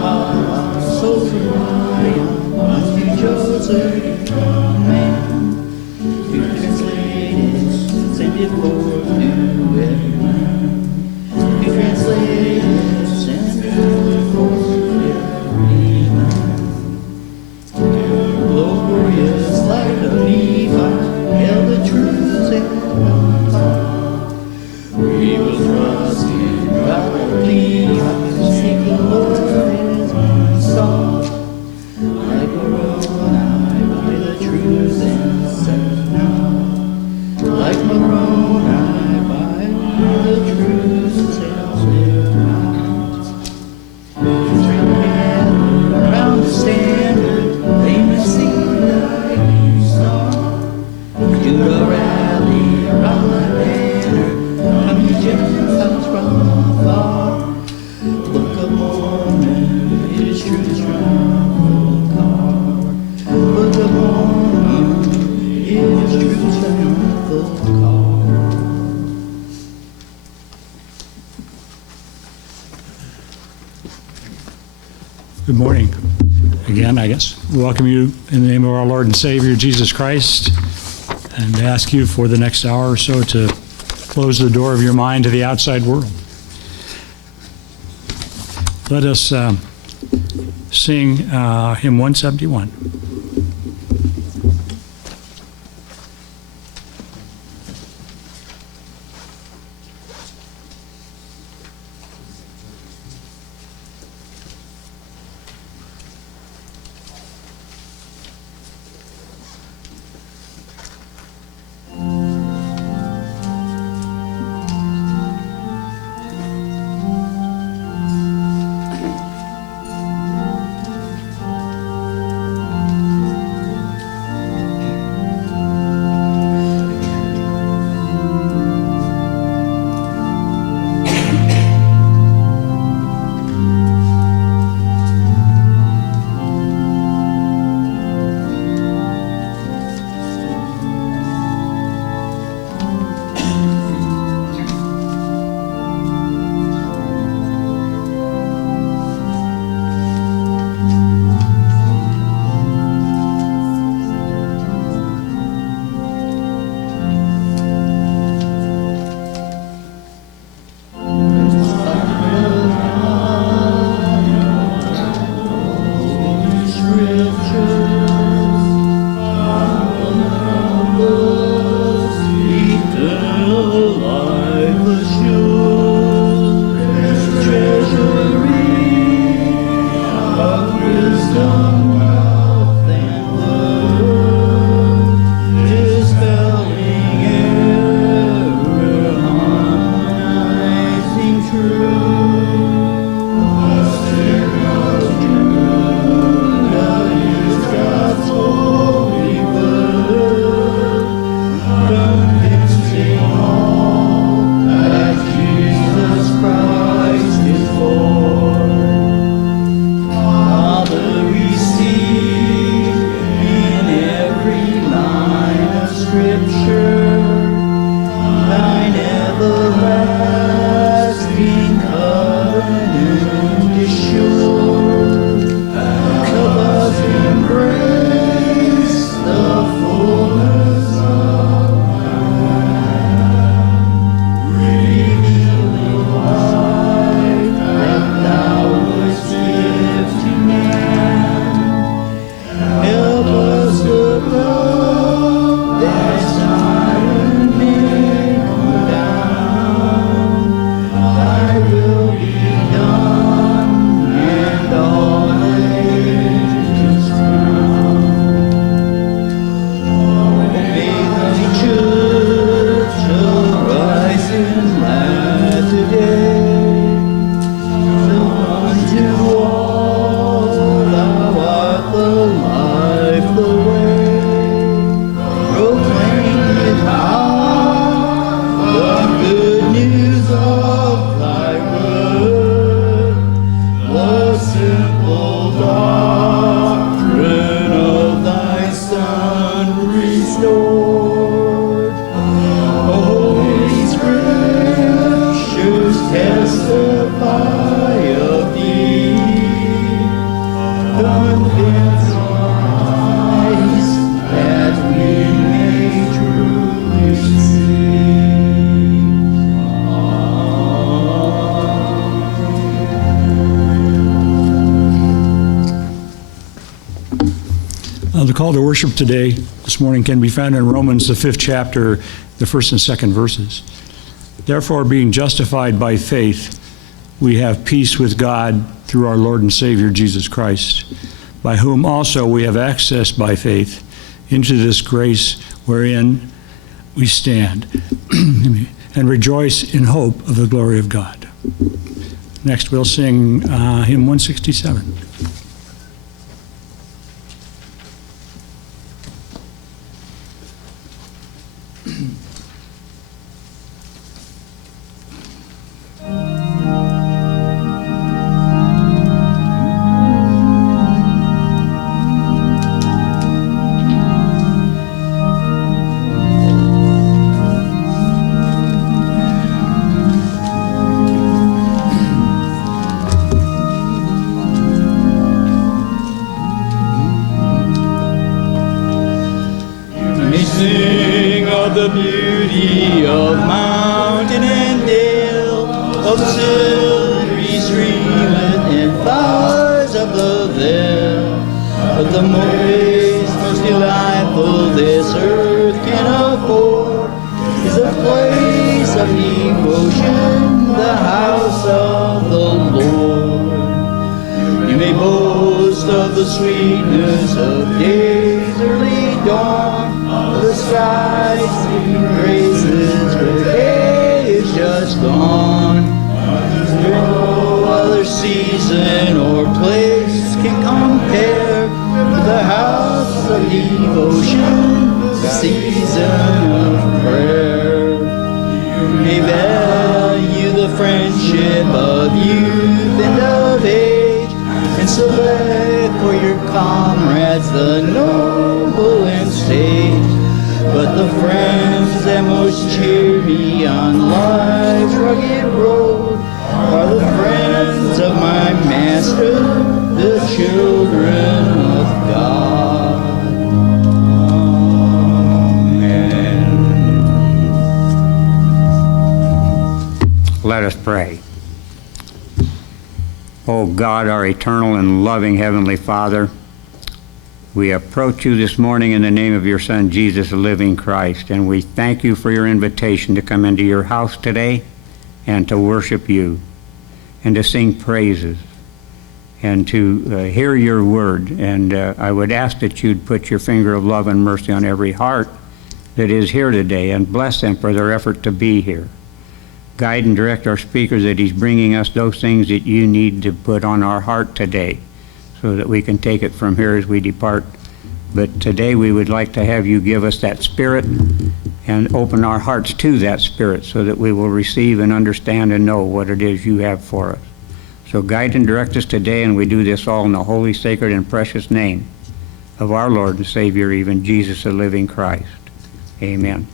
God, so triumph, you chosen man, who translated, send it forth to every man, who translated, send it forth to every man. Glorious light of Levi, held the truths and high. We will trust in God of Levi, seek the Lord is my song. Like a Moroni by the truths and set now. Like Moroni by the truths and set around the standard, they may see the lightning star. Judah rally around the banner, come ye Gentiles from afar. Book of Mormon, it is truth's triumphal car. Book of Mormon, it is truth's triumphal car. Good morning. Again, I guess, we welcome you in the name of our Lord and Savior, Jesus Christ, and ask you for the next hour or so to close the door of your mind to the outside world. Let us sing hymn 171. The call to worship today, this morning, can be found in Romans, the 5th chapter, the 1st and 2nd verses. Therefore, being justified by faith, we have peace with God through our Lord and Savior, Jesus Christ, by whom also we have access by faith into this grace wherein we stand, and rejoice in hope of the glory of God. Next, we'll sing hymn 167. Sing of the beauty of mountain and dale, of silvery streamlet and flowers of the vale. But the most delightful this earth can afford is a place of devotion, the house of the Lord. You may boast of the sweetness of day's early dawn, the skies sing praises for the day is just gone. No other season or place can compare to the house of devotion, the season of prayer. You may value the friendship of youth and of age, and select for your comrades the noble and sage. But the friends that most cheer me on life's rugged road are the friends of my Master, the children of God. Amen. Let us pray. O God, our eternal and loving Heavenly Father, we approach you this morning in the name of your Son, Jesus, the living Christ, and we thank you for your invitation to come into your house today and to worship you and to sing praises and to hear your word. And I would ask that you'd put your finger of love and mercy on every heart that is here today and bless them for their effort to be here. Guide and direct our speaker that he's bringing us those things that you need to put on our heart today, so that we can take it from here as we depart. But today we would like to have you give us that Spirit and open our hearts to that Spirit so that we will receive and understand and know what it is you have for us. So guide and direct us today, and we do this all in the holy, sacred, and precious name of our Lord and Savior, even Jesus, the living Christ. Amen.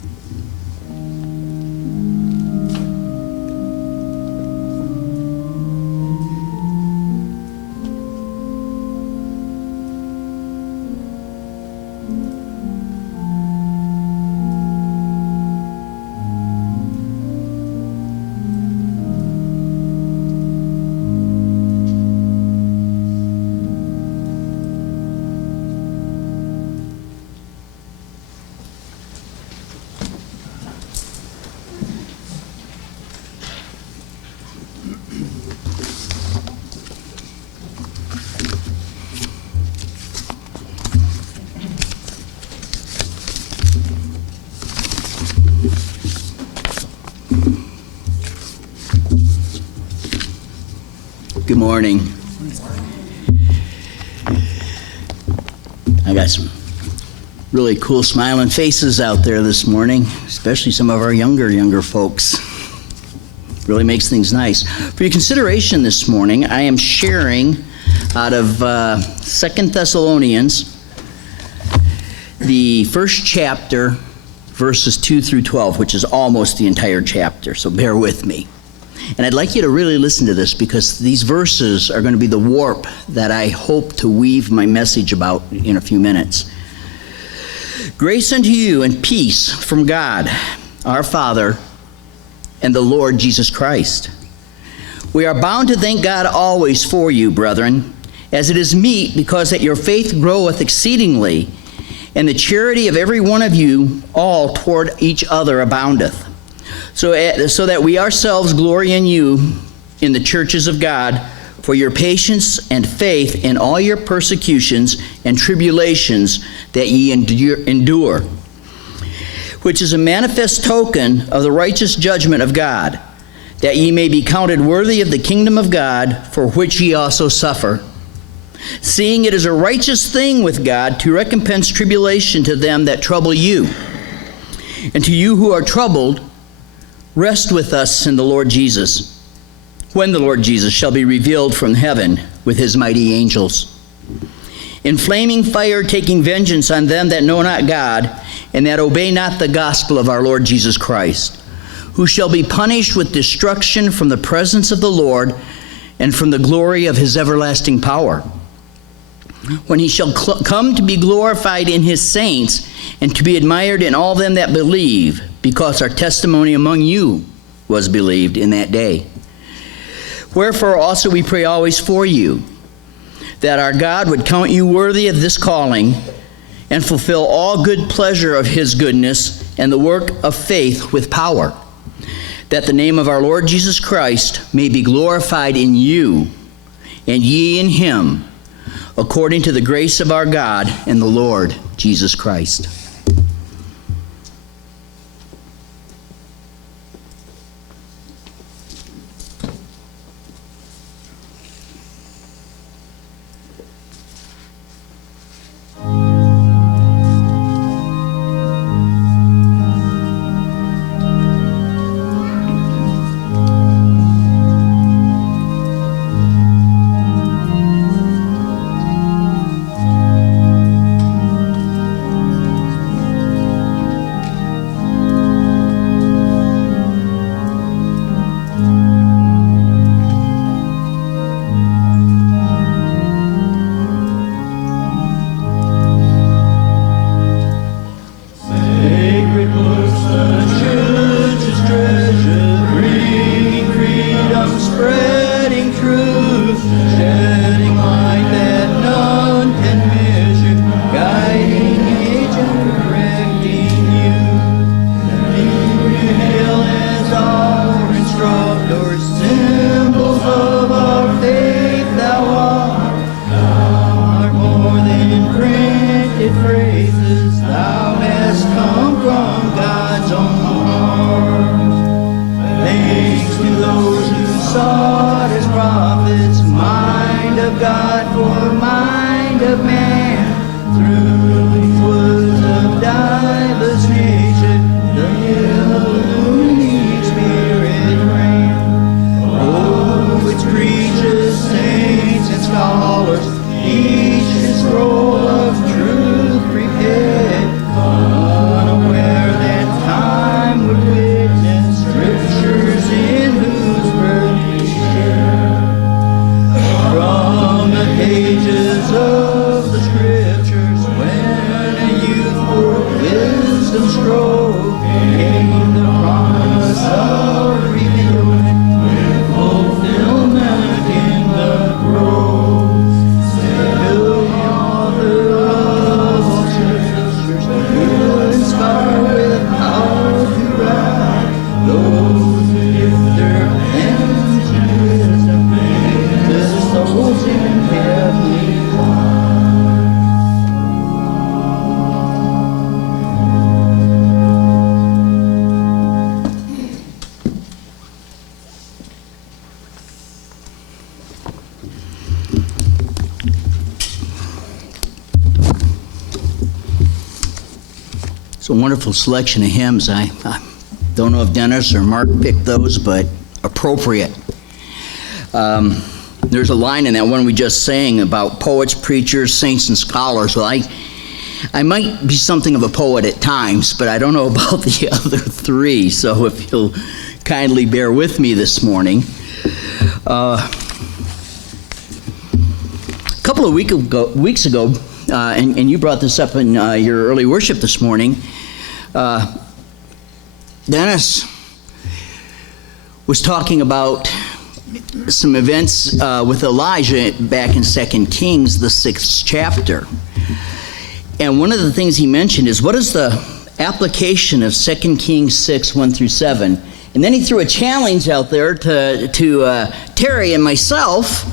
Good morning. I got some really cool smiling faces out there this morning, especially some of our younger folks. Really makes things nice. For your consideration this morning, I am sharing out of 2 Thessalonians, the first chapter, verses 2 through 12, which is almost the entire chapter, so bear with me. And I'd like you to really listen to this, because these verses are going to be the warp that I hope to weave my message about in a few minutes. Grace unto you and peace from God, our Father, and the Lord Jesus Christ. We are bound to thank God always for you, brethren, as it is meet, because that your faith groweth exceedingly, and the charity of every one of you all toward each other aboundeth, so that we ourselves glory in you in the churches of God for your patience and faith in all your persecutions and tribulations that ye endure, which is a manifest token of the righteous judgment of God, that ye may be counted worthy of the kingdom of God, for which ye also suffer. Seeing it is a righteous thing with God to recompense tribulation to them that trouble you. And to you who are troubled, rest with us in the Lord Jesus, when the Lord Jesus shall be revealed from heaven with his mighty angels, in flaming fire, taking vengeance on them that know not God, and that obey not the gospel of our Lord Jesus Christ, who shall be punished with destruction from the presence of the Lord and from the glory of his everlasting power, when he shall come to be glorified in his saints, and to be admired in all them that believe, because our testimony among you was believed in that day. Wherefore also we pray always for you, that our God would count you worthy of this calling, and fulfill all good pleasure of his goodness, and the work of faith with power, that the name of our Lord Jesus Christ may be glorified in you, and ye in him, according to the grace of our God and the Lord Jesus Christ. A wonderful selection of hymns. I don't know if Dennis or Mark picked those, but appropriate. There's a line in that one we just sang about poets, preachers, saints, and scholars. Well, I might be something of a poet at times, but I don't know about the other three, so if you'll kindly bear with me this morning. A couple of weeks ago, and you brought this up in your early worship this morning, Dennis was talking about some events with Elijah back in 2 Kings, the 6th chapter. And one of the things he mentioned is, what is the application of 2 Kings 6, 1 through 7? And then he threw a challenge out there to Terry and myself,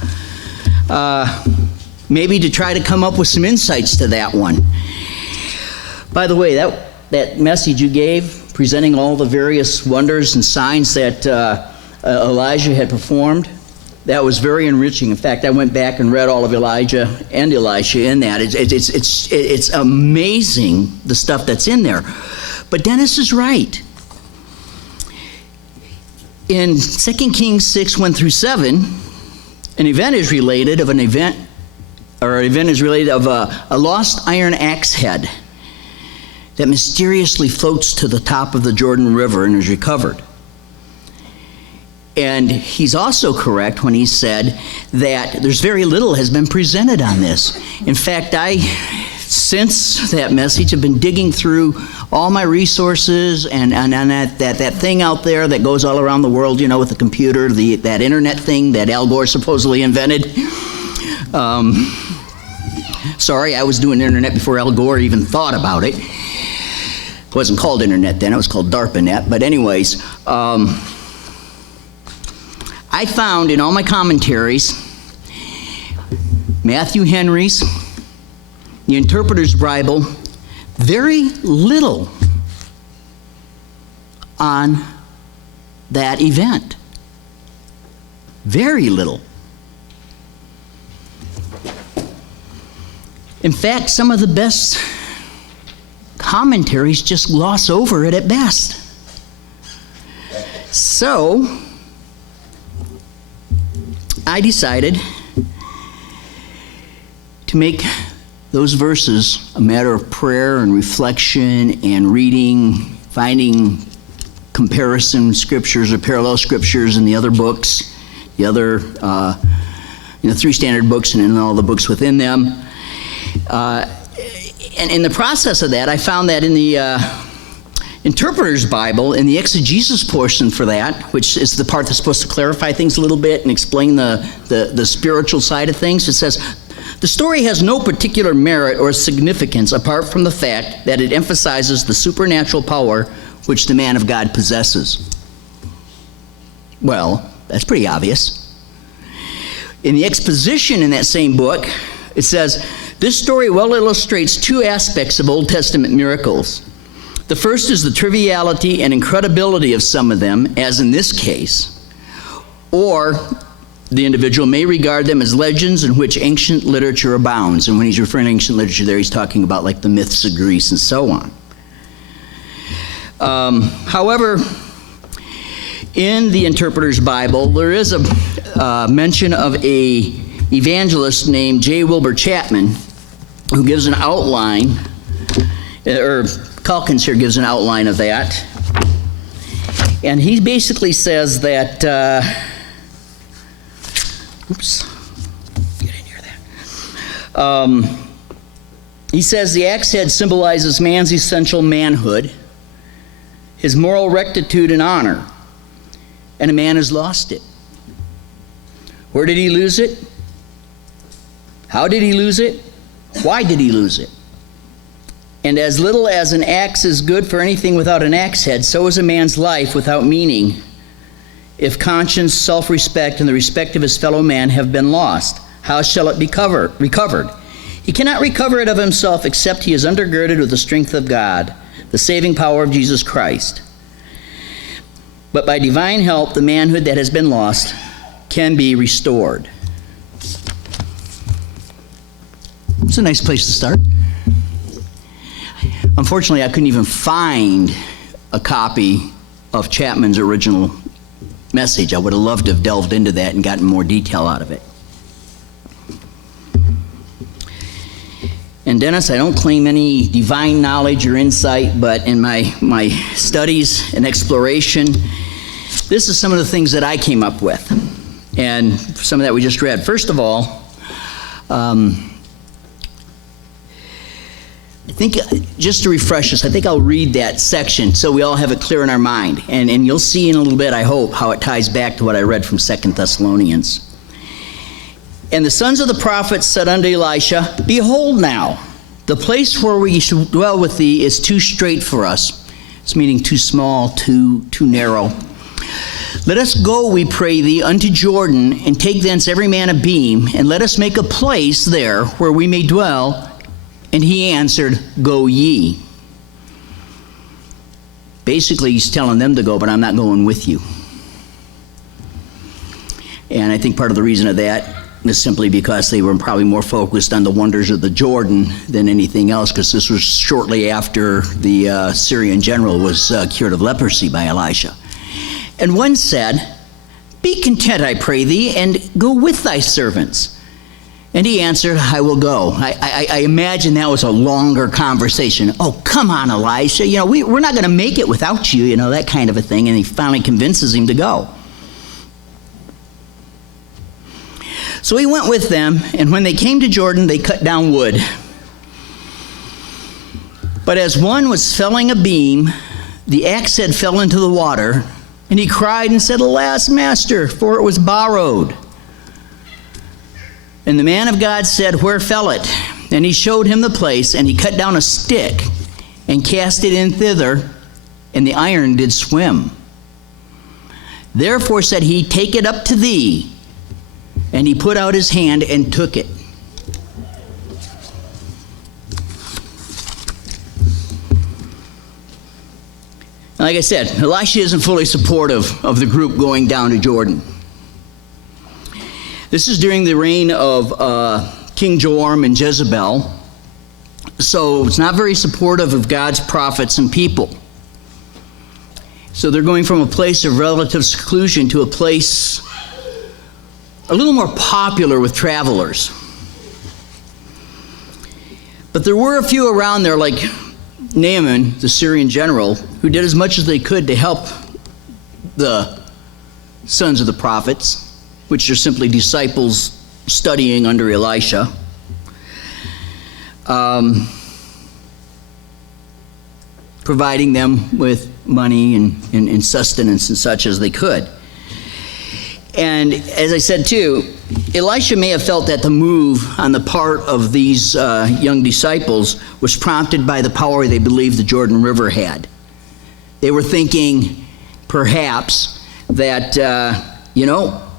maybe to try to come up with some insights to that one. By the way, that message you gave, presenting all the various wonders and signs that Elijah had performed, that was very enriching. In fact, I went back and read all of Elijah and Elisha in that. It's amazing, the stuff that's in there. But Dennis is right. In 2 Kings 6, 1 through 7, an event is related of a lost iron axe head that mysteriously floats to the top of the Jordan River and is recovered. And he's also correct when he said that there's very little has been presented on this. In fact, since that message, have been digging through all my resources and that thing out there that goes all around the world, you know, with the computer, that internet thing that Al Gore supposedly invented. Sorry, I was doing internet before Al Gore even thought about it. It wasn't called internet then, it was called DARPANet. But anyways, I found in all my commentaries, Matthew Henry's, the Interpreter's Bible, very little on that event. Very little. In fact, some of the best commentaries just gloss over it at best. So, I decided to make those verses a matter of prayer and reflection and reading, finding comparison scriptures or parallel scriptures in the other books, the other 3 standard books and in all the books within them. And in the process of that, I found that in the Interpreter's Bible, in the exegesis portion for that, which is the part that's supposed to clarify things a little bit and explain the spiritual side of things, it says, the story has no particular merit or significance apart from the fact that it emphasizes the supernatural power which the man of God possesses. Well, that's pretty obvious. In the exposition in that same book, it says, this story well illustrates 2 aspects of Old Testament miracles. The first is the triviality and incredibility of some of them, as in this case, or the individual may regard them as legends in which ancient literature abounds. And when he's referring to ancient literature there, he's talking about like the myths of Greece and so on. However, in the Interpreter's Bible, there is a mention of a evangelist named J. Wilbur Chapman, who gives an outline, or Calkins here gives an outline of that. And he basically says that, get in here there. He says the axe head symbolizes man's essential manhood, his moral rectitude and honor, and a man has lost it. Where did he lose it? How did he lose it? Why did he lose it? And as little as an axe is good for anything without an axe head, so is a man's life without meaning, if conscience, self-respect, and the respect of his fellow man have been lost. How shall it be recovered? He cannot recover it of himself except he is undergirded with the strength of God, the saving power of Jesus Christ. But by divine help, the manhood that has been lost can be restored. It's a nice place to start. Unfortunately, I couldn't even find a copy of Chapman's original message. I would have loved to have delved into that and gotten more detail out of it. And Dennis, I don't claim any divine knowledge or insight, but in my studies and exploration, this is some of the things that I came up with. And some of that we just read. First of all, I think, just to refresh us, I think I'll read that section so we all have it clear in our mind. And you'll see in a little bit, I hope, how it ties back to what I read from 2 Thessalonians. And the sons of the prophets said unto Elisha, behold now, The place where we should dwell with thee is too strait for us. It's meaning too small, too narrow. Let us go, we pray thee, unto Jordan, and take thence every man a beam, and let us make a place there where we may dwell. And he answered, Go ye. Basically, he's telling them to go, but I'm not going with you. And I think part of the reason of that is simply because they were probably more focused on the wonders of the Jordan than anything else, because this was shortly after the Syrian general was cured of leprosy by Elisha. And one said, Be content, I pray thee, and go with thy servants. And he answered, I will go. I imagine that was a longer conversation. Oh, come on, Elisha. We're not going to make it without you, that kind of a thing. And he finally convinces him to go. So he went with them, and when they came to Jordan, they cut down wood. But as one was felling a beam, the axe head fell into the water, and he cried and said, Alas, master, for it was borrowed. And the man of God said, Where fell it? And he showed him the place, and he cut down a stick and cast it in thither, and the iron did swim. Therefore said he, Take it up to thee. And he put out his hand and took it. Like I said, Elisha isn't fully supportive of the group going down to Jordan. This is during the reign of King Joram and Jezebel, so it's not very supportive of God's prophets and people. So they're going from a place of relative seclusion to a place a little more popular with travelers. But there were a few around there, like Naaman, the Syrian general, who did as much as they could to help the sons of the prophets, which are simply disciples studying under Elisha. Providing them with money and sustenance and such as they could. And as I said too, Elisha may have felt that the move on the part of these young disciples was prompted by the power they believed the Jordan River had. They were thinking perhaps that,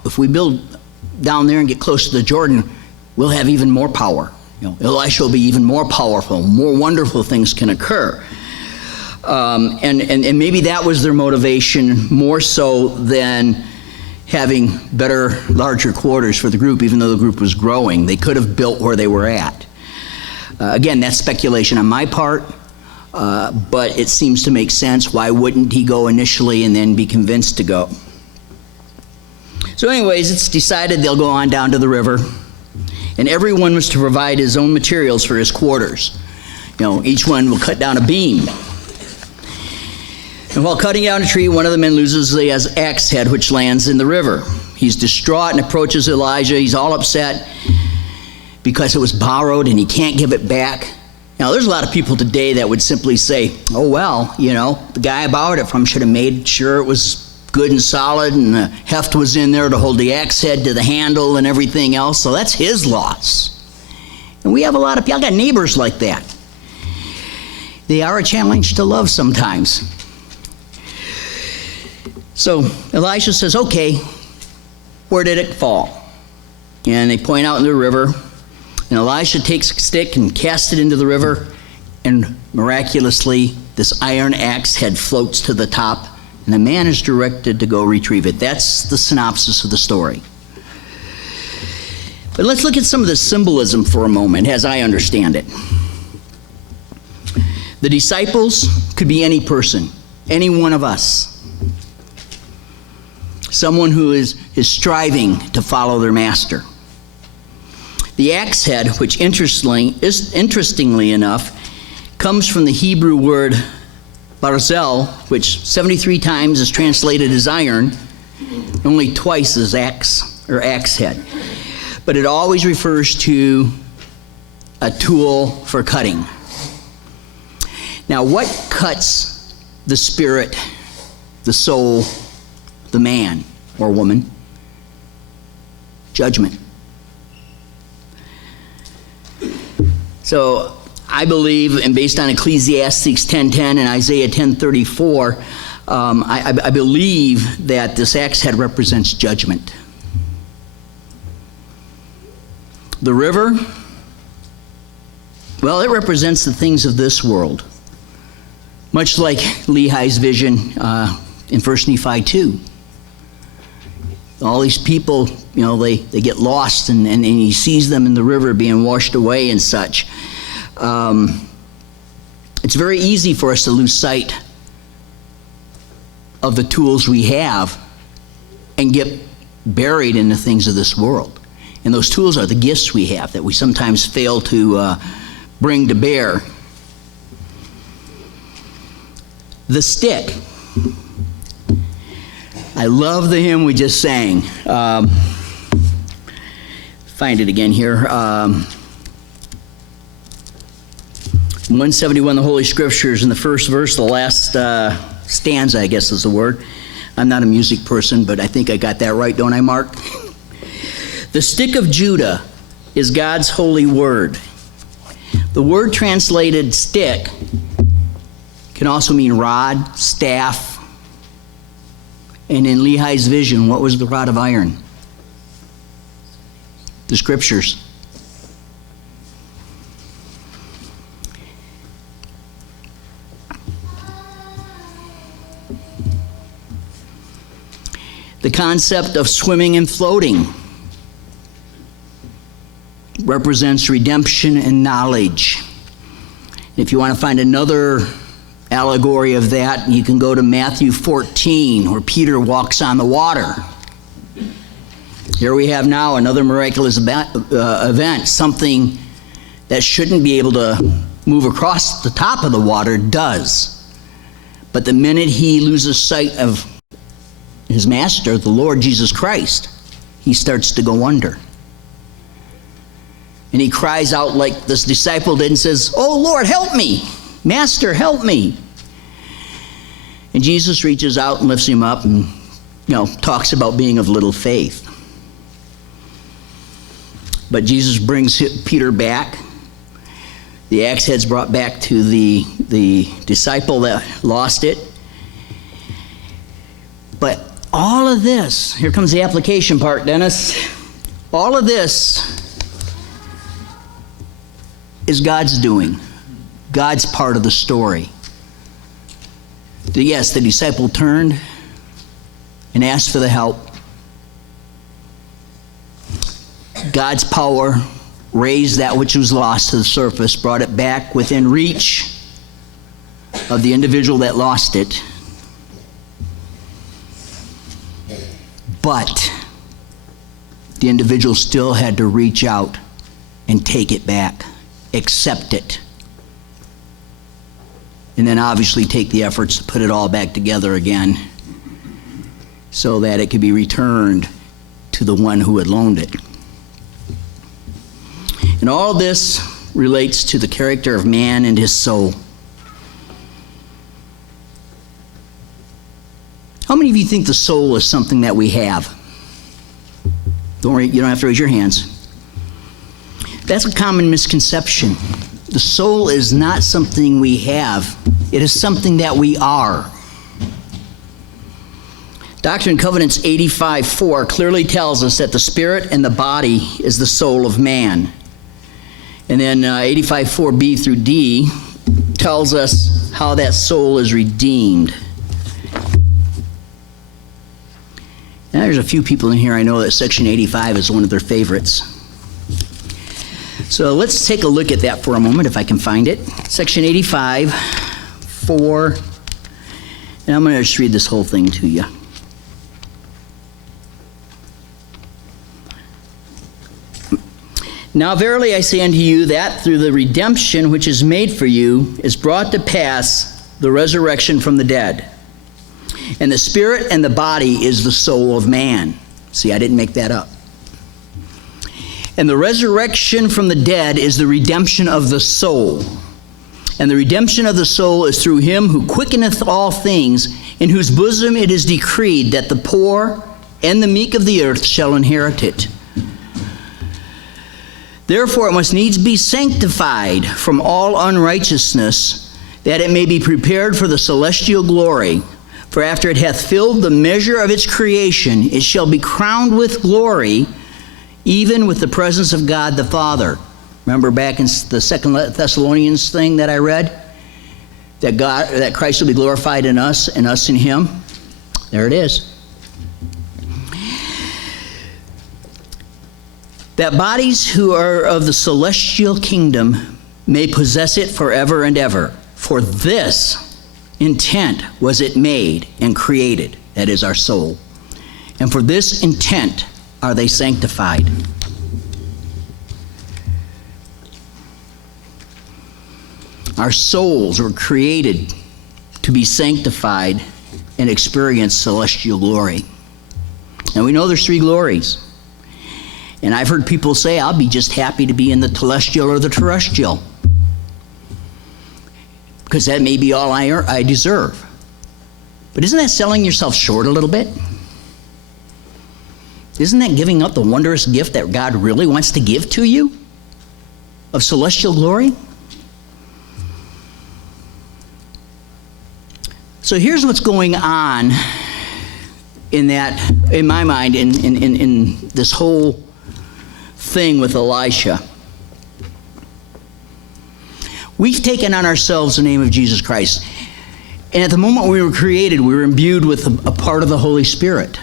if we build down there and get close to the Jordan, we'll have even more power. Elisha will be even more powerful, more wonderful things can occur. And maybe that was their motivation more so than having better, larger quarters for the group, even though the group was growing. They could have built where they were at. Again, that's speculation on my part, but it seems to make sense. Why wouldn't he go initially and then be convinced to go? So anyways, it's decided they'll go on down to the river, and everyone was to provide his own materials for his quarters. Each one will cut down a beam. And while cutting down a tree, one of the men loses the axe head, which lands in the river. He's distraught and approaches Elijah. He's all upset because it was borrowed and he can't give it back. Now, there's a lot of people today that would simply say, oh, well, the guy I borrowed it from should have made sure it was good and solid and the heft was in there to hold the axe head to the handle and everything else, so that's his loss. And we have a lot of people, I got neighbors like that. They are a challenge to love sometimes. So Elisha says, okay, where did it fall? And they point out in the river, and Elisha takes a stick and casts it into the river, and miraculously this iron axe head floats to the top, and the man is directed to go retrieve it. That's the synopsis of the story. But let's look at some of the symbolism for a moment, as I understand it. The disciples could be any person, any one of us. Someone who is striving to follow their master. The axe head, which interestingly enough, comes from the Hebrew word barzel, which 73 times is translated as iron, only twice as axe or axe head. But it always refers to a tool for cutting. Now, what cuts the spirit, the soul, the man or woman? Judgment. So I believe, and based on Ecclesiastes 10:10 and Isaiah 10:34, I believe that this axe head represents judgment. The river, well, it represents the things of this world, much like Lehi's vision in 1 Nephi 2. All these people, they get lost, and he sees them in the river being washed away and such. It's very easy for us to lose sight of the tools we have and get buried in the things of this world. And those tools are the gifts we have that we sometimes fail to bring to bear. The stick. I love the hymn we just sang. Find it again here. 171, the Holy Scriptures, in the first verse, the last stanza, I guess is the word. I'm not a music person, but I think I got that right, don't I, Mark? The stick of Judah is God's holy word. The word translated stick can also mean rod, staff, and in Lehi's vision, what was the rod of iron? The Scriptures. The concept of swimming and floating represents redemption and knowledge. If you want to find another allegory of that, you can go to Matthew 14, where Peter walks on the water. Here we have now another miraculous event. Something that shouldn't be able to move across the top of the water does. But the minute he loses sight of his master, the Lord Jesus Christ, he starts to go under. And he cries out like this disciple did and says, "Oh Lord, help me! Master, help me!" And Jesus reaches out and lifts him up and, talks about being of little faith. But Jesus brings Peter back. The axe head's brought back to the disciple that lost it. But all of this, here comes the application part, Dennis. All of this is God's doing. God's part of the story. Yes, the disciple turned and asked for the help. God's power raised that which was lost to the surface, brought it back within reach of the individual that lost it. But the individual still had to reach out and take it back, accept it, and then obviously take the efforts to put it all back together again so that it could be returned to the one who had loaned it. And all this relates to the character of man and his soul. How many of you think the soul is something that we have? Don't worry, you don't have to raise your hands. That's a common misconception. The soul is not something we have. It is something that we are. Doctrine and Covenants 85:4 clearly tells us that the spirit and the body is the soul of man. And then 85:4b through d tells us how that soul is redeemed. Now, there's a few people in here I know that Section 85 is one of their favorites. So let's take a look at that for a moment, if I can find it. Section 85:4, and I'm going to just read this whole thing to you. Now verily I say unto you that through the redemption which is made for you is brought to pass the resurrection from the dead. And the spirit and the body is the soul of man. See, I didn't make that up. And the resurrection from the dead is the redemption of the soul. And the redemption of the soul is through him who quickeneth all things, in whose bosom it is decreed that the poor and the meek of the earth shall inherit it. Therefore it must needs be sanctified from all unrighteousness, that it may be prepared for the celestial glory. For after it hath filled the measure of its creation, it shall be crowned with glory, even with the presence of God the Father. Remember back in the 2 Thessalonians thing that I read? That Christ will be glorified in us and us in him. There it is. That bodies who are of the celestial kingdom may possess it forever and ever. For this intent was it made and created, that is our soul. And for this intent are they sanctified. Our souls were created to be sanctified and experience celestial glory. And we know there's 3 glories. And I've heard people say, I'll be just happy to be in the telestial or the terrestrial, because that may be all I deserve. But isn't that selling yourself short a little bit? Isn't that giving up the wondrous gift that God really wants to give to you of celestial glory? So here's what's going on in my mind, in this whole thing with Elisha. We've taken on ourselves the name of Jesus Christ. And at the moment we were created, we were imbued with a part of the Holy Spirit.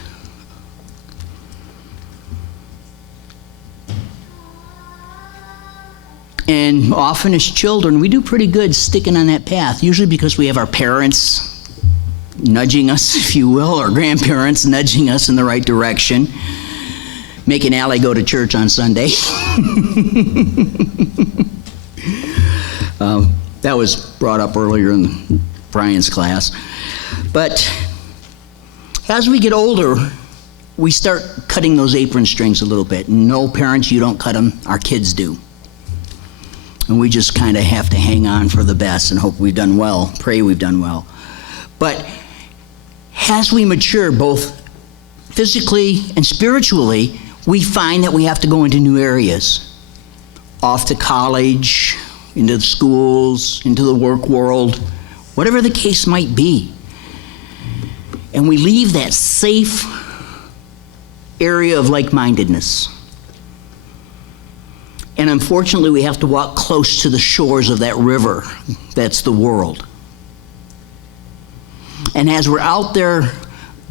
And often as children, we do pretty good sticking on that path, usually because we have our parents nudging us, if you will, or grandparents nudging us in the right direction, making Allie go to church on Sunday. That was brought up earlier in Brian's class. But as we get older, we start cutting those apron strings a little bit. No, parents, you don't cut them. Our kids do. And we just kind of have to hang on for the best and hope we've done well, pray we've done well. But as we mature, both physically and spiritually, we find that we have to go into new areas. Off to college, into the schools, into the work world, whatever the case might be. And we leave that safe area of like-mindedness. And unfortunately, we have to walk close to the shores of that river that's the world. And as we're out there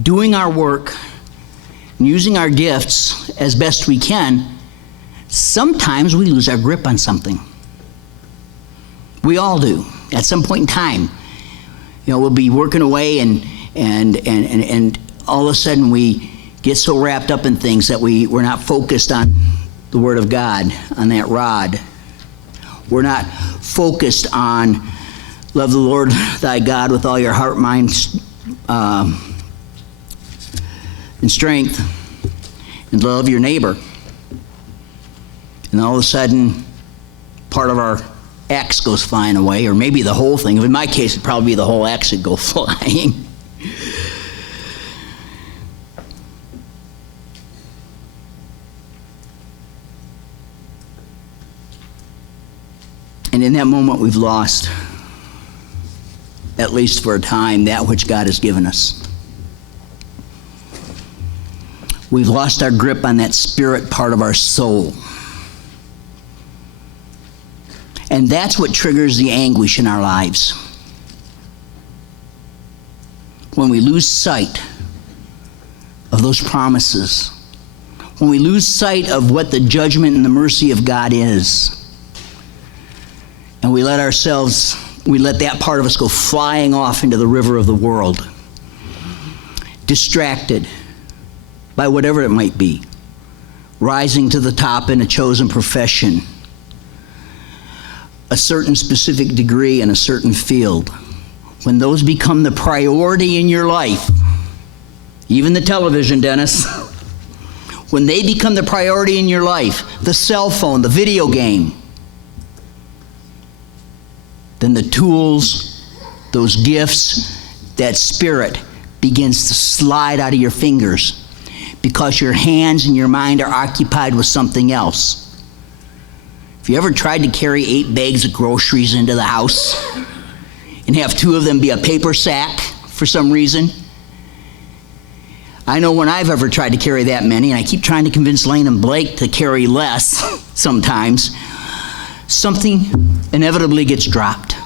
doing our work, and using our gifts as best we can, sometimes we lose our grip on something. We all do, at some point in time. We'll be working away and all of a sudden we get so wrapped up in things that we're not focused on the Word of God, on that rod. We're not focused on love the Lord thy God with all your heart, mind, and strength, and love your neighbor. And all of a sudden, part of our axe goes flying away, or maybe the whole thing. In my case, it'd probably be the whole axe would go flying. And in that moment, we've lost, at least for a time, that which God has given us. We've lost our grip on that spirit part of our soul. And that's what triggers the anguish in our lives. When we lose sight of those promises, when we lose sight of what the judgment and the mercy of God is, and we let that part of us go flying off into the river of the world, distracted by whatever it might be, rising to the top in a chosen profession, a certain specific degree in a certain field. When those become the priority in your life, even the television, Dennis, when they become the priority in your life, the cell phone, the video game, then the tools, those gifts, that spirit begins to slide out of your fingers because your hands and your mind are occupied with something else. Have you ever tried to carry 8 bags of groceries into the house and have 2 of them be a paper sack for some reason? I know when I've ever tried to carry that many, and I keep trying to convince Lane and Blake to carry less sometimes, something inevitably gets dropped.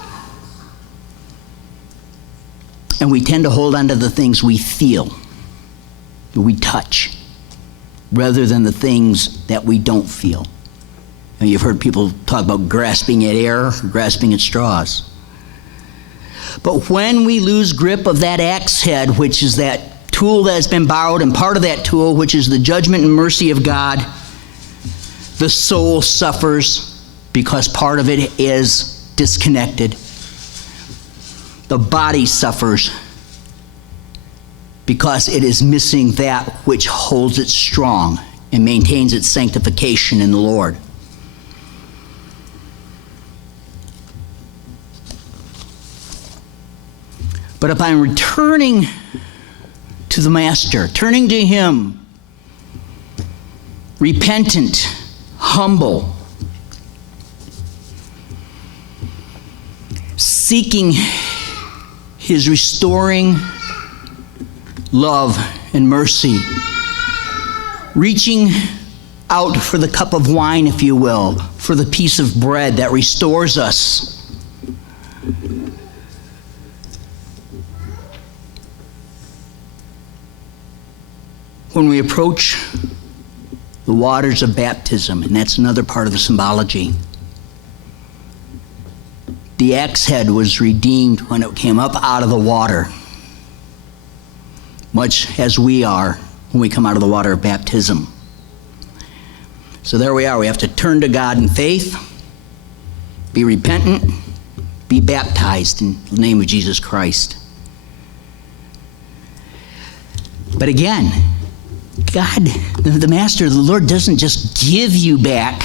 And we tend to hold on to the things we feel, that we touch, rather than the things that we don't feel. And you've heard people talk about grasping at air, grasping at straws. But when we lose grip of that axe head, which is that tool that has been borrowed, and part of that tool, which is the judgment and mercy of God, the soul suffers because part of it is disconnected. The body suffers because it is missing that which holds it strong and maintains its sanctification in the Lord. But upon returning to the Master, turning to Him, repentant, humble, seeking His restoring love and mercy, reaching out for the cup of wine, if you will, for the piece of bread that restores us. When we approach the waters of baptism, and that's another part of the symbology, the axe head was redeemed when it came up out of the water, much as we are when we come out of the water of baptism. So there we are. We have to turn to God in faith, be repentant, be baptized in the name of Jesus Christ. But again, God, the Master, the Lord, doesn't just give you back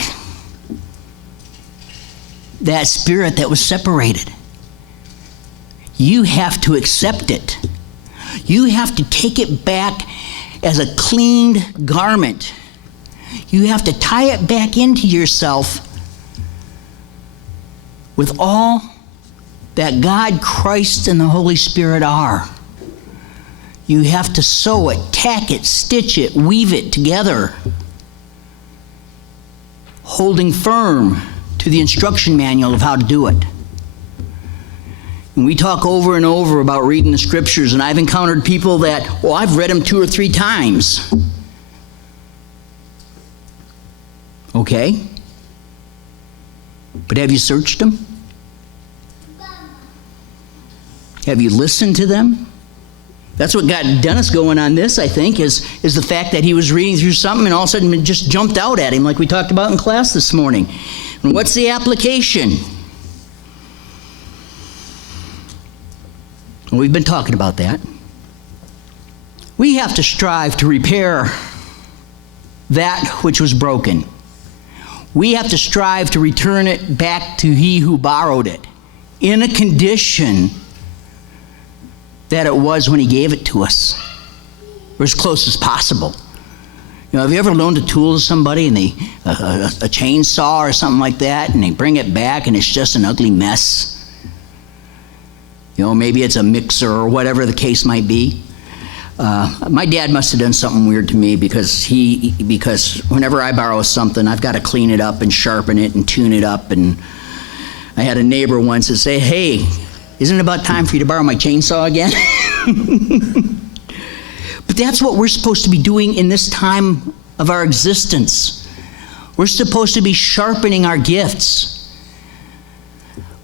that spirit that was separated. You have to accept it. You have to take it back as a cleaned garment. You have to tie it back into yourself with all that God, Christ, and the Holy Spirit are. You have to sew it, tack it, stitch it, weave it together, holding firm to the instruction manual of how to do it. And we talk over and over about reading the scriptures, and I've encountered people that, well, I've read them 2 or 3 times. Okay. But have you searched them? Have you listened to them? That's what got Dennis going on this, I think, is the fact that he was reading through something and all of a sudden it just jumped out at him like we talked about in class this morning. And what's the application? Well, we've been talking about that. We have to strive to repair that which was broken. We have to strive to return it back to he who borrowed it in a condition that it was when he gave it to us, or as close as possible. You know, have you ever loaned a tool to somebody and a chainsaw or something like that, and they bring it back and it's just an ugly mess? You know, maybe it's a mixer or whatever the case might be. My dad must have done something weird to me because whenever I borrow something, I've got to clean it up and sharpen it and tune it up. And I had a neighbor once that say, "Hey, isn't it about time for you to borrow my chainsaw again?" But that's what we're supposed to be doing in this time of our existence. We're supposed to be sharpening our gifts.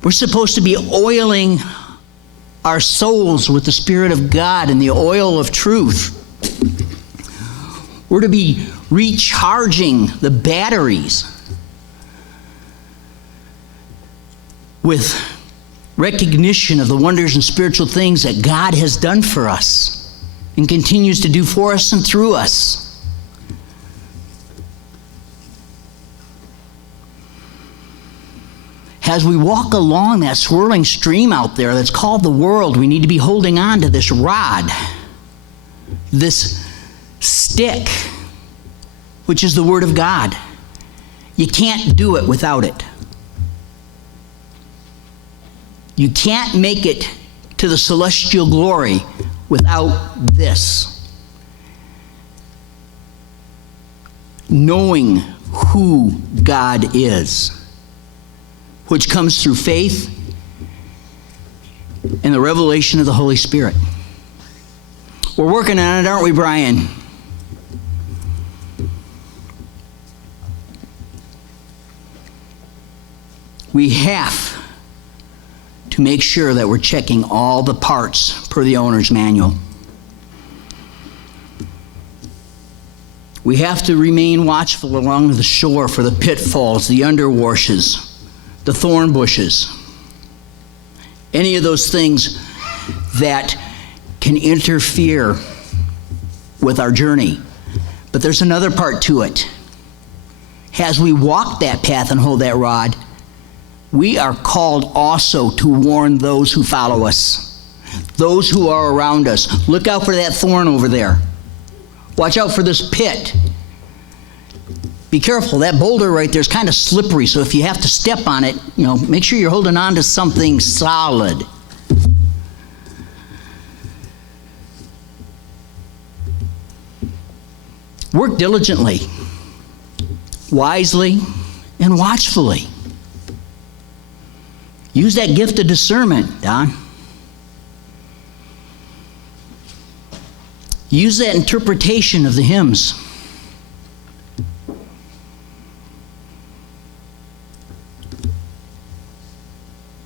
We're supposed to be oiling our souls with the Spirit of God and the oil of truth. We're to be recharging the batteries with recognition of the wonders and spiritual things that God has done for us and continues to do for us and through us. As we walk along that swirling stream out there that's called the world, we need to be holding on to this rod, this stick, which is the Word of God. You can't do it without it. You can't make it to the celestial glory without this. Knowing who God is, which comes through faith and the revelation of the Holy Spirit. We're working on it, aren't we, Brian? We have to make sure that we're checking all the parts per the owner's manual. We have to remain watchful along the shore for the pitfalls, the underwashes, the thorn bushes, any of those things that can interfere with our journey. But there's another part to it. As we walk that path and hold that rod, we are called also to warn those who follow us, those who are around us. Look out for that thorn over there. Watch out for this pit. Be careful, that boulder right there is kind of slippery, so if you have to step on it, make sure you're holding on to something solid. Work diligently, wisely, and watchfully. Use that gift of discernment, Don. Use that interpretation of the hymns.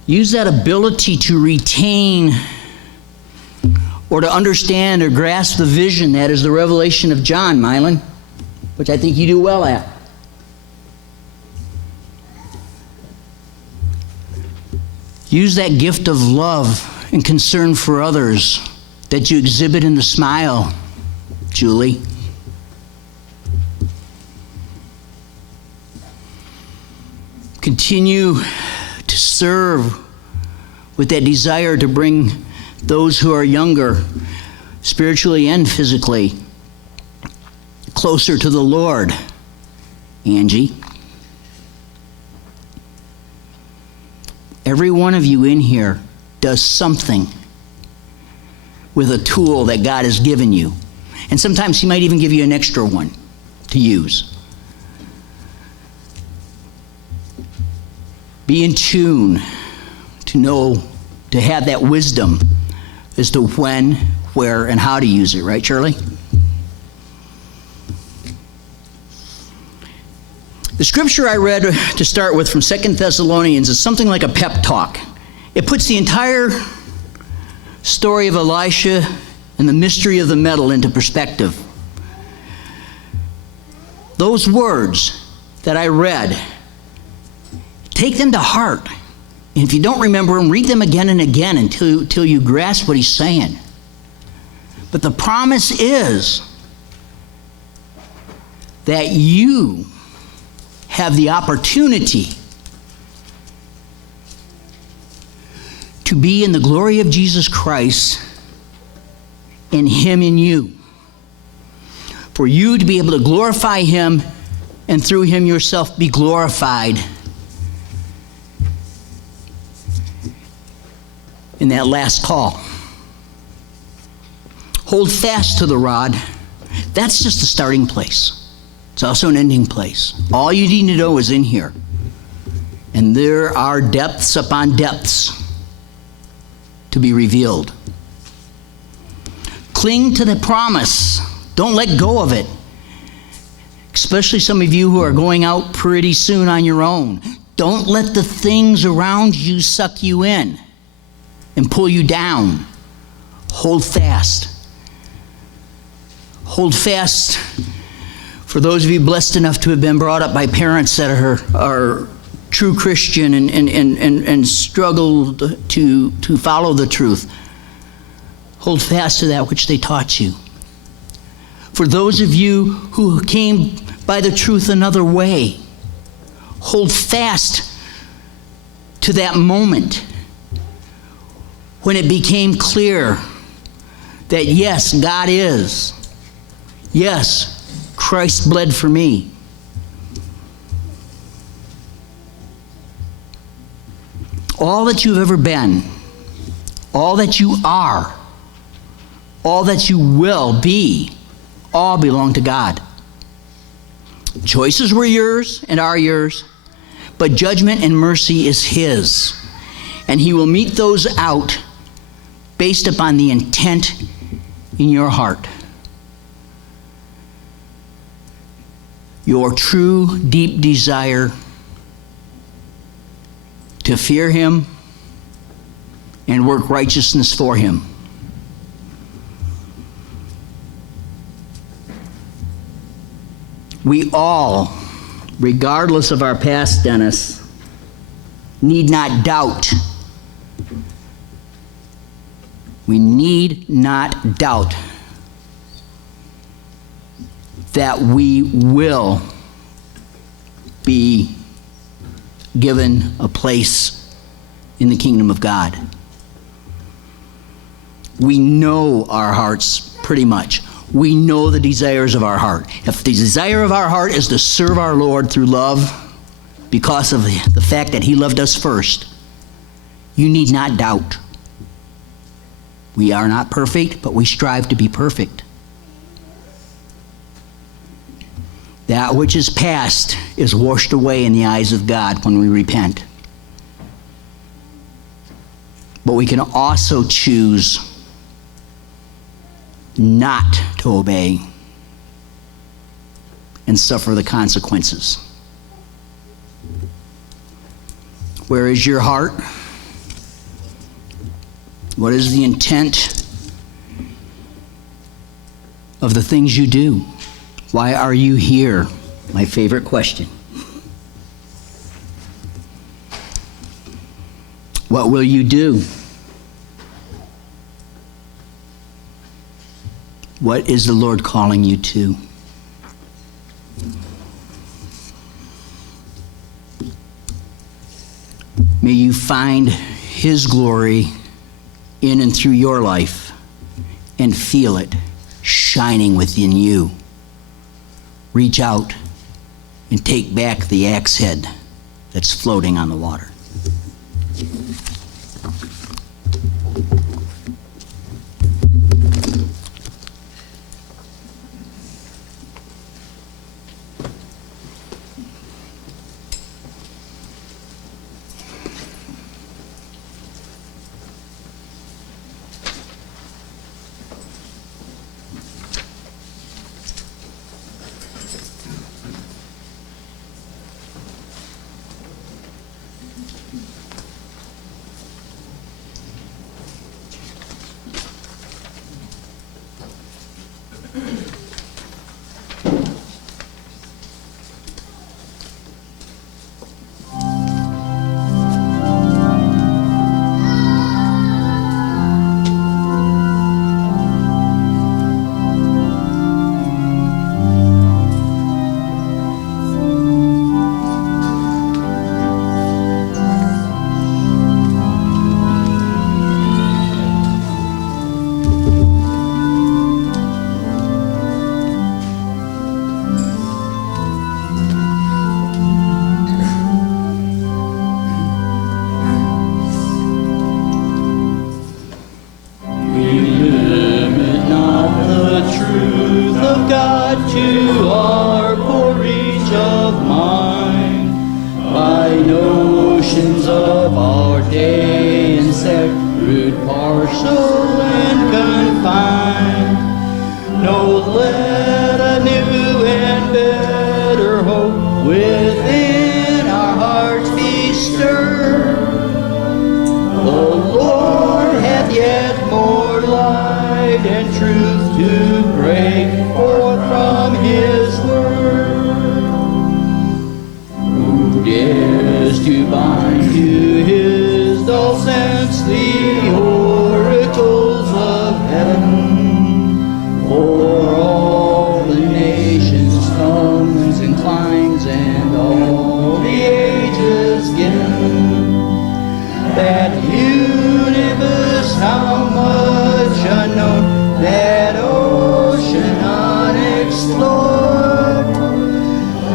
Use that ability to retain or to understand or grasp the vision that is the revelation of John, Mylan, which I think you do well at. Use that gift of love and concern for others that you exhibit in the smile, Julie. Continue to serve with that desire to bring those who are younger, spiritually and physically, closer to the Lord, Angie. Every one of you in here does something with a tool that God has given you. And sometimes He might even give you an extra one to use. Be in tune to know, to have that wisdom as to when, where, and how to use it. Right, Shirley? The scripture I read to start with from 2 Thessalonians is something like a pep talk. It puts the entire story of Elisha and the mystery of the metal into perspective. Those words that I read, take them to heart. And if you don't remember them, read them again and again until you grasp what he's saying. But the promise is that you have the opportunity to be in the glory of Jesus Christ and Him in you. For you to be able to glorify Him and through Him yourself be glorified in that last call. Hold fast to the rod. That's just the starting place. It's also an ending place. All you need to know is in here. And there are depths upon depths to be revealed. Cling to the promise. Don't let go of it. Especially some of you who are going out pretty soon on your own. Don't let the things around you suck you in and pull you down. Hold fast. Hold fast. For those of you blessed enough to have been brought up by parents that are true Christian and struggled to follow the truth, hold fast to that which they taught you. For those of you who came by the truth another way, hold fast to that moment when it became clear that yes, God is. Yes, Christ bled for me. all that you've ever been, all that you are, all that you will be, all belong to God. Choices were yours and are yours, but judgment and mercy is His. And He will mete those out based upon the intent in your heart. Your true, deep desire to fear Him and work righteousness for Him. We all, regardless of our past, Dennis, need not doubt. We need not doubt that we will be given a place in the kingdom of God. We know our hearts pretty much. We know the desires of our heart. If the desire of our heart is to serve our Lord through love because of the fact that He loved us first, you need not doubt. We are not perfect, but we strive to be perfect. That which is past is washed away in the eyes of God when we repent. But we can also choose not to obey and suffer the consequences. Where is your heart? What is the intent of the things you do? Why are you here? My favorite question. What will you do? What is the Lord calling you to? May you find His glory in and through your life and feel it shining within you. Reach out and take back the axe head that's floating on the water.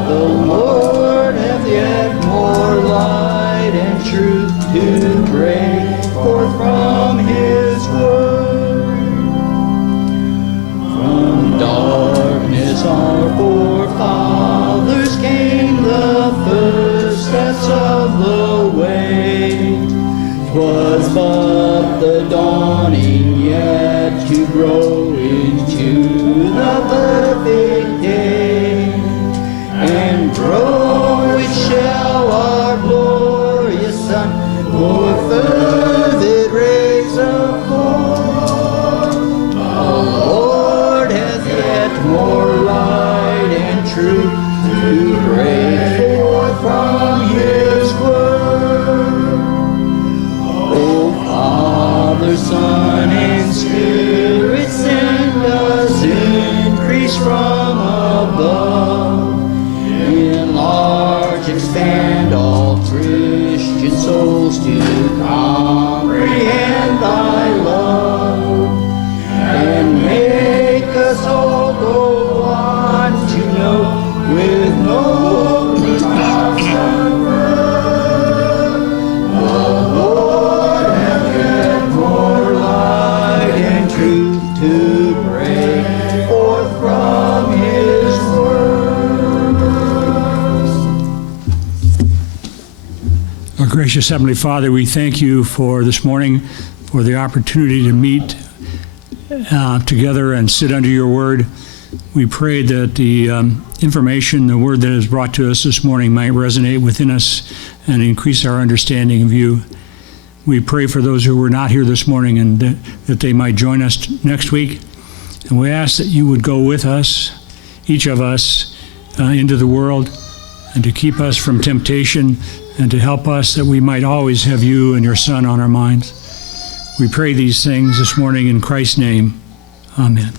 The Lord hath yet more light For food that raise up more, the Lord has yet more light and truth to break forth from His word. O Father, Son, and Spirit, send us increase from above. Enlarge, expand all Christian souls to comprehend Thy love, and make us all go on to know with no constant word, the Lord hath yet more light and truth to break forth from His word. Our gracious Heavenly Father, we thank you for this morning, for the opportunity to meet together and sit under your word. We pray that the information, the word that is brought to us this morning might resonate within us and increase our understanding of you. We pray for those who were not here this morning and that they might join us next week. And we ask that you would go with us, each of us, into the world, and to keep us from temptation, and to help us that we might always have you and your Son on our minds. We pray these things this morning in Christ's name. Amen.